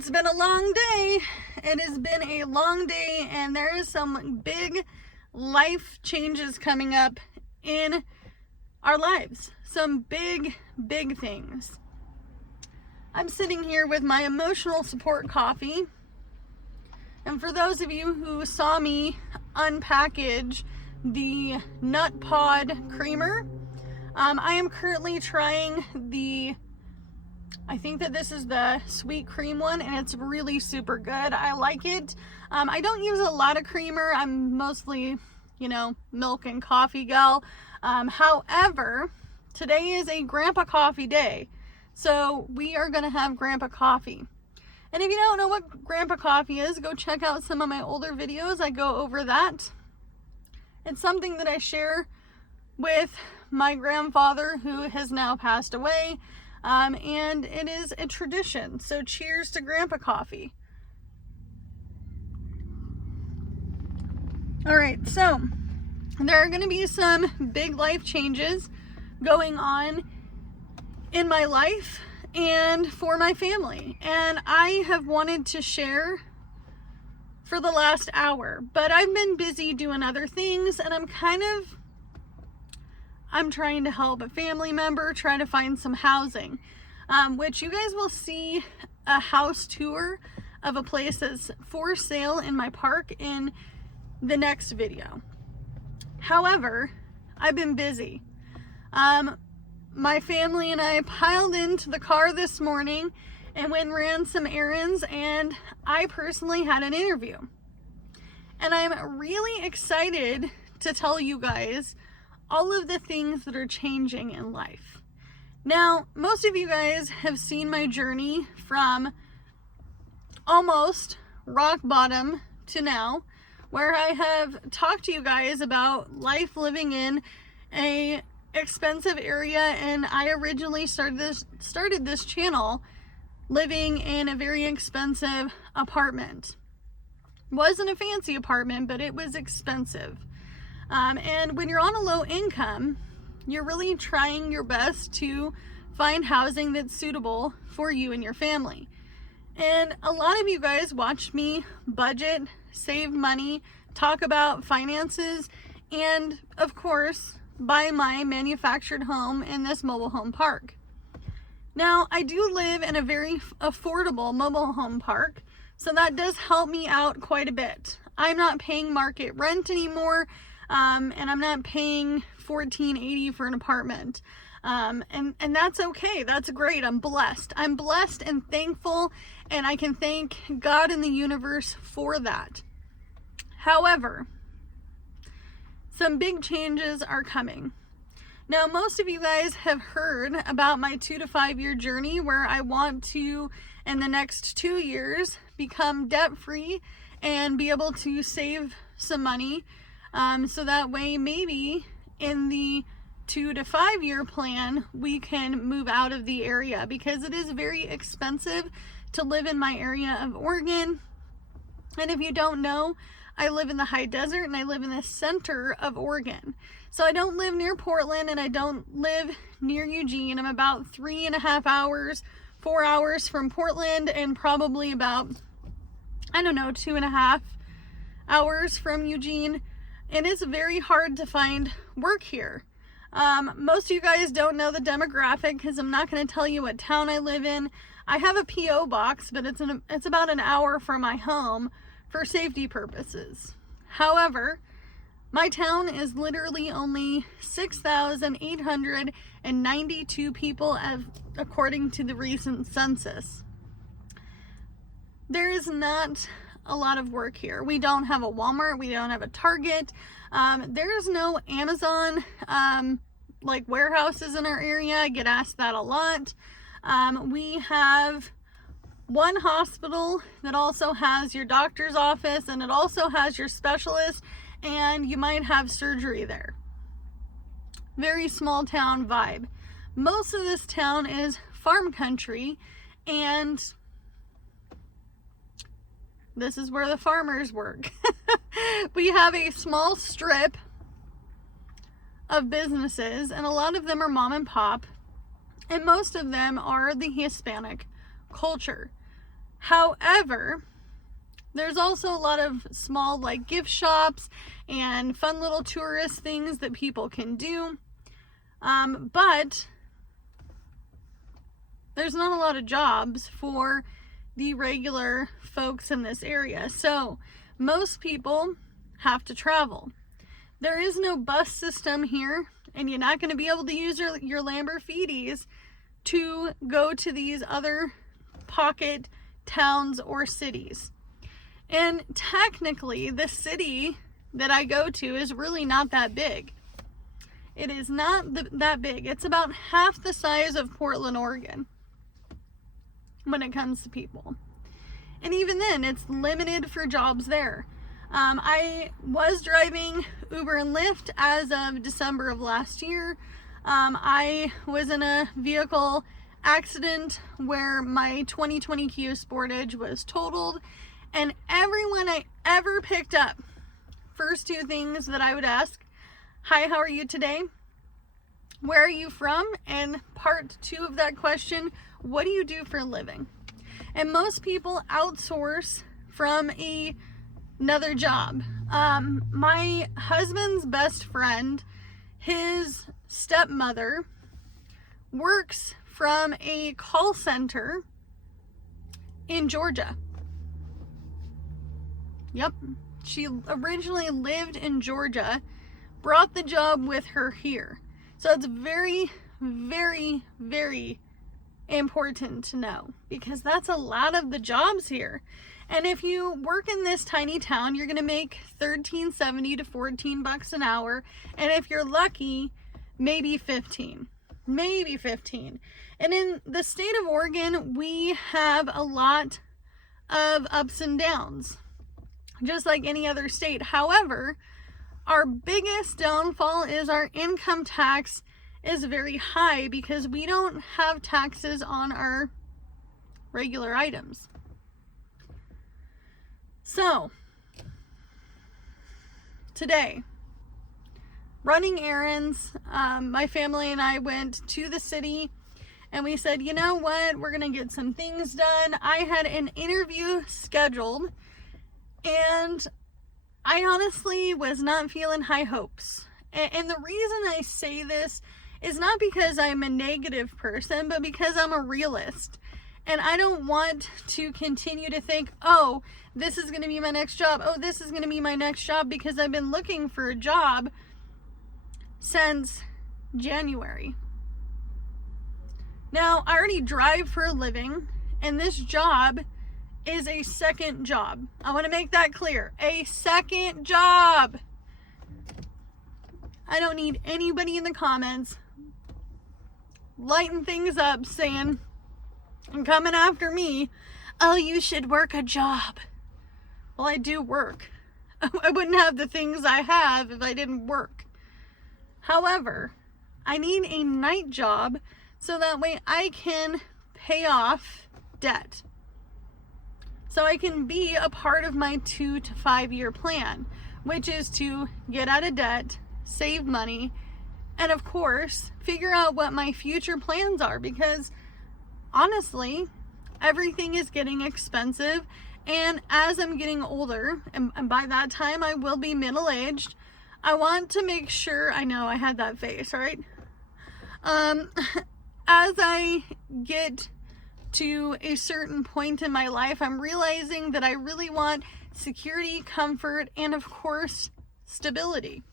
It's been a long day. It has been a long day, and there is some big life changes coming up in our lives. Some big things. I'm sitting here with my emotional support coffee. And for those of you who saw me unpackage the Nut Pod creamer, I am currently trying I think that this is the sweet cream one, and it's really super good. I like it. I don't use a lot of creamer. I'm mostly, milk and coffee gal. However, today is a Grandpa Coffee day. So we are going to have Grandpa Coffee. And if you don't know what Grandpa Coffee is, go check out some of my older videos. I go over that. It's something that I share with my grandfather, who has now passed away. And it is a tradition. So cheers to Grandpa Coffee. All right, so there are going to be some big life changes going on in my life and for my family. And I have wanted to share for the last hour, but I've been busy doing other things, and I'm trying to help a family member try to find some housing, which you guys will see a house tour of a place that's for sale in my park in the next video. However, I've been busy. My family and I piled into the car this morning and went and ran some errands, and I personally had an interview. And I'm really excited to tell you guys all of the things that are changing in life. Now, most of you guys have seen my journey from almost rock bottom to now, where I have talked to you guys about life living in a expensive area, and I originally started this channel living in a very expensive apartment. Wasn't a fancy apartment, but it was expensive. And when you're on a low income, you're really trying your best to find housing that's suitable for you and your family. And a lot of you guys watched me budget, save money, talk about finances, and of course, buy my manufactured home in this mobile home park. Now, I do live in a very affordable mobile home park, so that does help me out quite a bit. I'm not paying market rent anymore. And I'm not paying $14.80 for an apartment. And that's okay. That's great. I'm blessed. I'm blessed and thankful, and I can thank God and the universe for that. However, some big changes are coming. Now, most of you guys have heard about my 2 to 5 year journey, where I want to, in the next 2 years, become debt-free and be able to save some money. So that way, maybe in the 2 to 5 year plan, we can move out of the area, because it is very expensive to live in my area of Oregon. And if you don't know, I live in the high desert, and I live in the center of Oregon. So I don't live near Portland, and I don't live near Eugene. I'm about 3.5 hours, 4 hours from Portland, and probably about, 2.5 hours from Eugene. And it's very hard to find work here. Most of you guys don't know the demographic, because I'm not going to tell you what town I live in. I have a P.O. box, but it's about an hour from my home for safety purposes. However, my town is literally only 6,892 people, according to the recent census. There is not a lot of work here. We don't have a Walmart. We don't have a Target. There's no Amazon warehouses in our area. I get asked that a lot. We have one hospital that also has your doctor's office, and it also has your specialist, and you might have surgery there. Very small town vibe. Most of this town is farm country, and this is where the farmers work. We have a small strip of businesses, and a lot of them are mom and pop, and most of them are the Hispanic culture. However, there's also a lot of small like gift shops and fun little tourist things that people can do. But there's not a lot of jobs for the regular folks in this area. So most people have to travel. There is no bus system here, and you're not going to be able to use your Lamborghinis to go to these other pocket towns or cities. And technically, the city that I go to is really not that big. It is not that big. It's about half the size of Portland, Oregon when it comes to people. And even then, it's limited for jobs there. I was driving Uber and Lyft as of December of last year. I was in a vehicle accident where my 2020 Kia Sportage was totaled, and everyone I ever picked up, first two things that I would ask: hi, how are you today? Where are you from? And part two of that question, what do you do for a living? And most people outsource from another job. My husband's best friend, his stepmother, works from a call center in Georgia. Yep. She originally lived in Georgia, brought the job with her here. So it's very, very, very important to know, because that's a lot of the jobs here. And if you work in this tiny town, you're going to make $13.70 to $14 an hour. And if you're lucky, maybe 15. Maybe 15. And in the state of Oregon, we have a lot of ups and downs, just like any other state. However, our biggest downfall is our income tax is very high because we don't have taxes on our regular items. So, today, running errands, my family and I went to the city and we said, you know what, we're going to get some things done. I had an interview scheduled and I honestly was not feeling high hopes. And the reason I say this is not because I'm a negative person, but because I'm a realist. And I don't want to continue to think, oh, this is going to be my next job. Oh, this is going to be my next job, because I've been looking for a job since January. Now, I already drive for a living, and this job is a second job. I want to make that clear. A second job. I don't need anybody in the comments lighting things up saying and coming after me, oh, you should work a job. Well, I do work. I wouldn't have the things I have if I didn't work. However, I need a night job so that way I can pay off debt. So I can be a part of my 2 to 5 year plan, which is to get out of debt, save money, and of course, figure out what my future plans are, because honestly, everything is getting expensive. And as I'm getting older, and by that time I will be middle-aged, I want to make sure, I know I had that face, right? As I get to a certain point in my life, I'm realizing that I really want security, comfort, and of course, stability.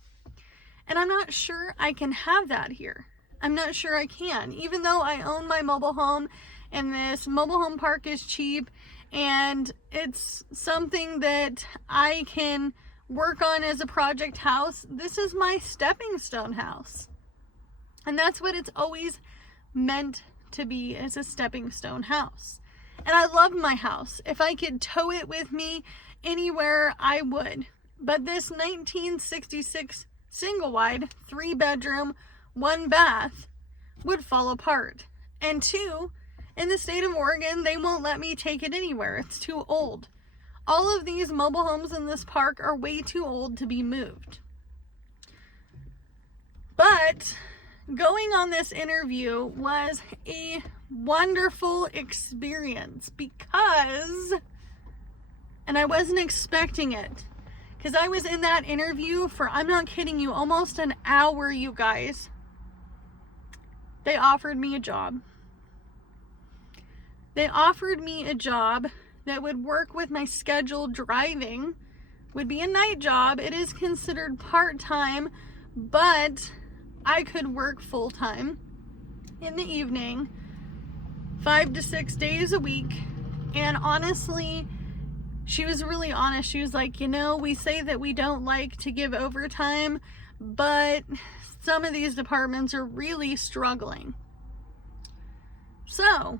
And I'm not sure I can have that here. I'm not sure I can, even though I own my mobile home and this mobile home park is cheap and it's something that I can work on as a project house. This is my stepping stone house. And that's what it's always meant to be, as a stepping stone house. And I love my house. If I could tow it with me anywhere, I would. But this 1966 single wide, 3-bedroom, 1 bath would fall apart. And 2, in the state of Oregon, they won't let me take it anywhere. It's too old. All of these mobile homes in this park are way too old to be moved. But going on this interview was a wonderful experience because, and I wasn't expecting it, because I was in that interview for, I'm not kidding you, almost an hour, you guys. They offered me a job. They offered me a job that would work with my schedule. Driving would be a night job. It is considered part-time, but I could work full-time in the evening, 5 to 6 days a week. And honestly, she was really honest. She was like, you know, we say that we don't like to give overtime, but some of these departments are really struggling. So,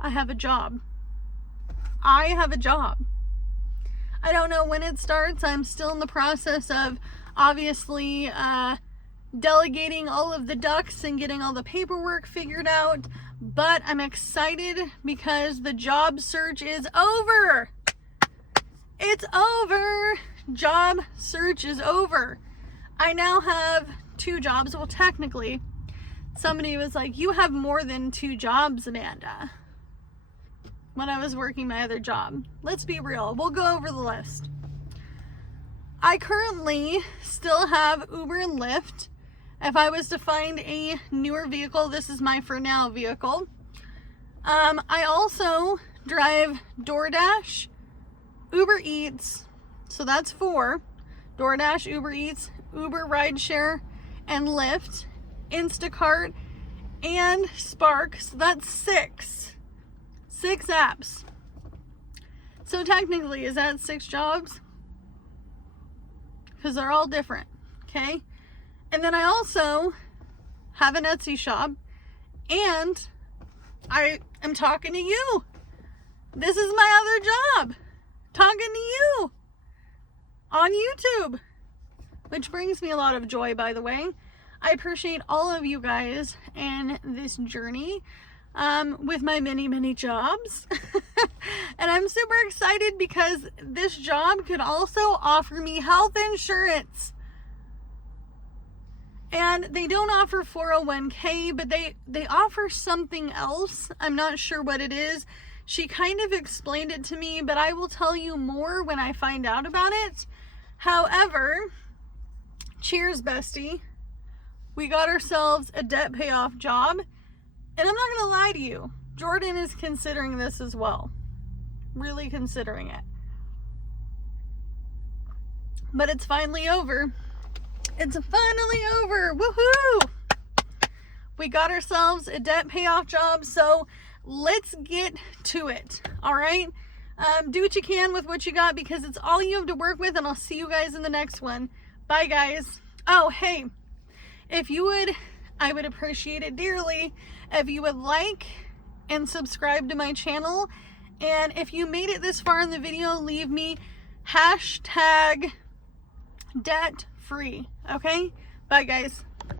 I have a job. I have a job. I don't know when it starts. I'm still in the process of obviously delegating all of the ducks and getting all the paperwork figured out, but I'm excited because the job search is over. It's over. Job search is over. I now have 2 jobs. Well, technically, somebody was like, you have more than 2 jobs, Amanda, when I was working my other job. Let's be real. We'll go over the list. I currently still have Uber and Lyft. If I was to find a newer vehicle, this is my for now vehicle. I also drive DoorDash, Uber Eats, so that's 4. DoorDash, Uber Eats, Uber Rideshare, and Lyft, Instacart, and Spark, so that's 6. 6 apps. So technically, is that 6 jobs? Because they're all different, okay? And then I also have an Etsy shop, and I am talking to you. This is my other job, talking to you on YouTube, which brings me a lot of joy, by the way. I appreciate all of you guys and this journey with my many jobs. And I'm super excited because this job could also offer me health insurance. And they don't offer 401k, but they offer something else. I'm not sure what it is. She kind of explained it to me, but I will tell you more when I find out about it. However, cheers, bestie. We got ourselves a debt payoff job. And I'm not going to lie to you, Jordan is considering this as well. Really considering it. But it's finally over. It's finally over. Woohoo! We got ourselves a debt payoff job, so let's get to it. All right? Do what you can with what you got because it's all you have to work with, and I'll see you guys in the next one. Bye, guys. Oh, hey, if you would, I would appreciate it dearly if you would like and subscribe to my channel. And if you made it this far in the video, leave me #debt free. Okay? Bye, guys.